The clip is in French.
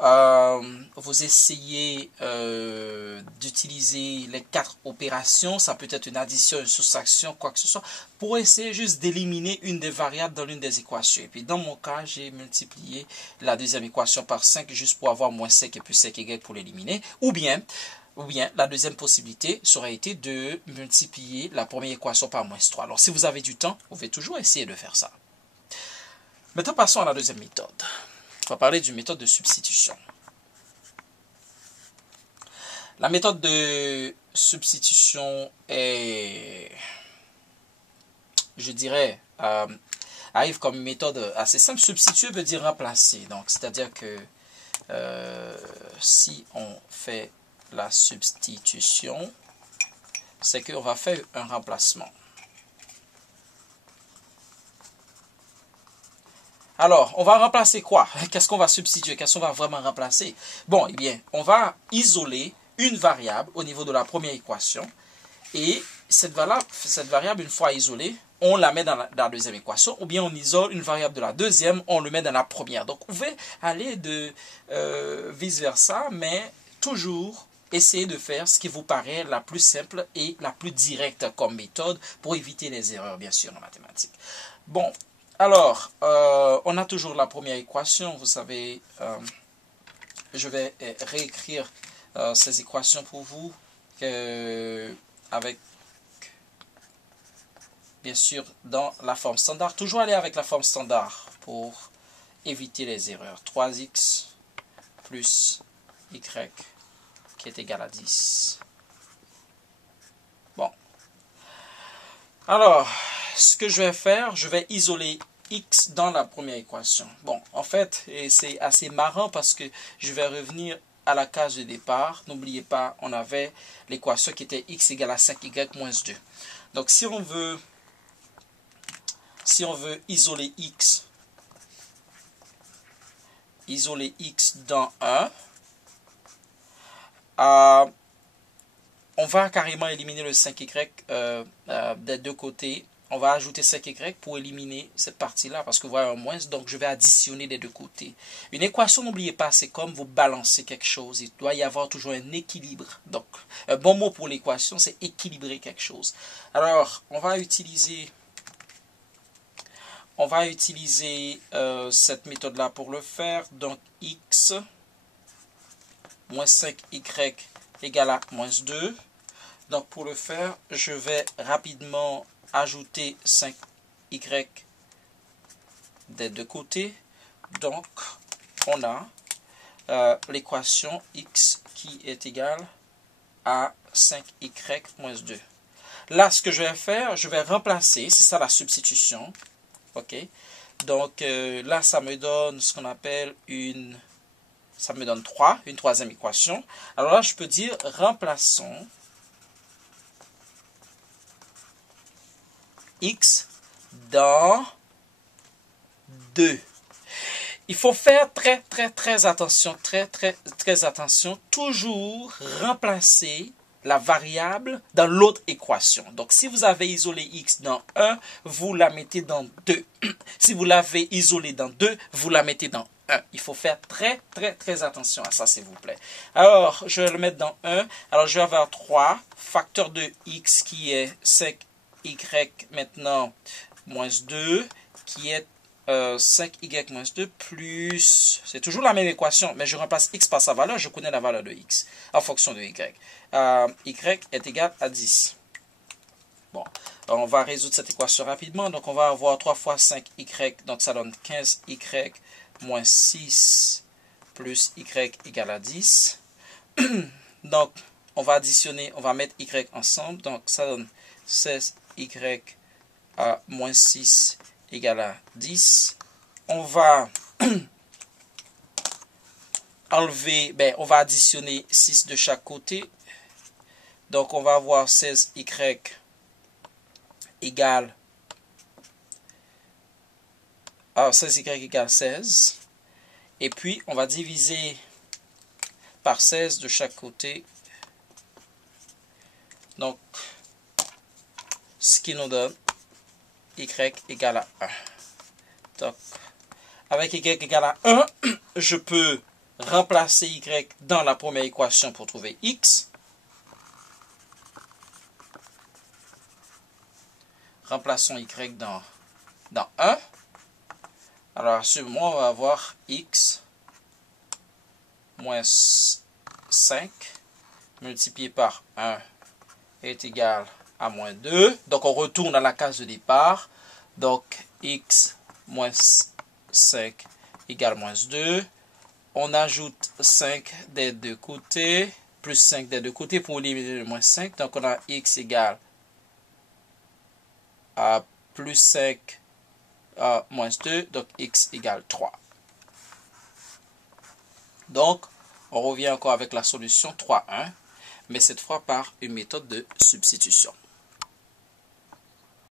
vous essayez d'utiliser les 4 opérations, ça peut être une addition, une soustraction, quoi que ce soit, pour essayer juste d'éliminer une des variables dans l'une des équations. Et puis dans mon cas, j'ai multiplié la deuxième équation par 5 juste pour avoir moins 5 et plus 5y pour l'éliminer. Ou bien, la deuxième possibilité serait été de multiplier la première équation par moins 3. Alors si vous avez du temps, vous pouvez toujours essayer de faire ça. Maintenant, passons à la deuxième méthode. On va parler d'une méthode de substitution. La méthode de substitution est, je dirais, arrive comme une méthode assez simple. Substituer veut dire remplacer. Donc, c'est-à-dire que si on fait la substitution, c'est qu'on va faire un remplacement. Alors, on va remplacer quoi? Qu'est-ce qu'on va substituer? Qu'est-ce qu'on va vraiment remplacer? Bon, eh bien, on va isoler une variable au niveau de la première équation. Et cette variable, une fois isolée, on la met dans la deuxième équation. Ou bien on isole une variable de la deuxième, on le met dans la première. Donc, vous pouvez aller de vice-versa, mais toujours essayez de faire ce qui vous paraît la plus simple et la plus directe comme méthode pour éviter les erreurs, bien sûr, en mathématiques. Bon. Alors, on a toujours la première équation. Vous savez, je vais réécrire ces équations pour vous avec, bien sûr, dans la forme standard. Toujours aller avec la forme standard pour éviter les erreurs. 3x plus y qui est égal à 10. Bon. Alors, ce que je vais faire, je vais isoler x dans la première équation. Bon, en fait, c'est assez marrant parce que je vais revenir à la case de départ. N'oubliez pas, on avait l'équation qui était x égale à 5y moins 2. Donc, si on veut isoler x dans 1, on va carrément éliminer le 5y des deux côtés. On va ajouter 5y pour éliminer cette partie-là parce que vous voyez un moins, donc je vais additionner des deux côtés. Une équation, n'oubliez pas, c'est comme vous balancez quelque chose. Il doit y avoir toujours un équilibre. Donc, un bon mot pour l'équation, c'est équilibrer quelque chose. Alors, on va utiliser cette méthode-là pour le faire. Donc, x moins 5y égale à moins 2. Donc, pour le faire, je vais rapidement ajouter 5y des deux côtés. Donc, on a l'équation x qui est égale à 5y moins 2. Là, ce que je vais faire, je vais remplacer, c'est ça la substitution. OK? Donc, là, ça me donne ce qu'on appelle une troisième équation. Alors là, je peux dire remplaçons x dans 2. Il faut faire très attention, très attention, toujours remplacer la variable dans l'autre équation. Donc, si vous avez isolé x dans 1, vous la mettez dans 2. Si vous l'avez isolé dans 2, vous la mettez dans 1. Il faut faire très attention à ça, s'il vous plaît. Alors, je vais le mettre dans 1. Alors, je vais avoir 3, facteur de x qui est 5y maintenant moins 2, qui est 5y moins 2 plus, c'est toujours la même équation, mais je remplace x par sa valeur, je connais la valeur de x en fonction de y. Y est égal à 10. Bon, on va résoudre cette équation rapidement. Donc, on va avoir 3 fois 5y, donc ça donne 15y moins 6 plus y égale à 10. Donc, on va additionner, on va mettre y ensemble. Donc, ça donne 16y à moins 6 égale à 10. On va enlever, on va additionner 6 de chaque côté. Donc, on va avoir 16y égale 16y égale 16. Et puis, on va diviser par 16 de chaque côté. Donc, ce qui nous donne y égale à 1. Donc, avec y égale à 1, je peux remplacer y dans la première équation pour trouver x. Remplaçons y dans 1. Alors, sûrement, on va avoir x moins 5 multiplié par 1 est égal à moins 2. Donc, on retourne à la case de départ. Donc, x moins 5 égale moins 2. On ajoute 5 des deux côtés, plus 5 des deux côtés pour éliminer le moins 5. Donc, on a x égale à plus 5 à moins 2. Donc, x égale 3. Donc, on revient encore avec la solution 3,1, mais cette fois par une méthode de substitution.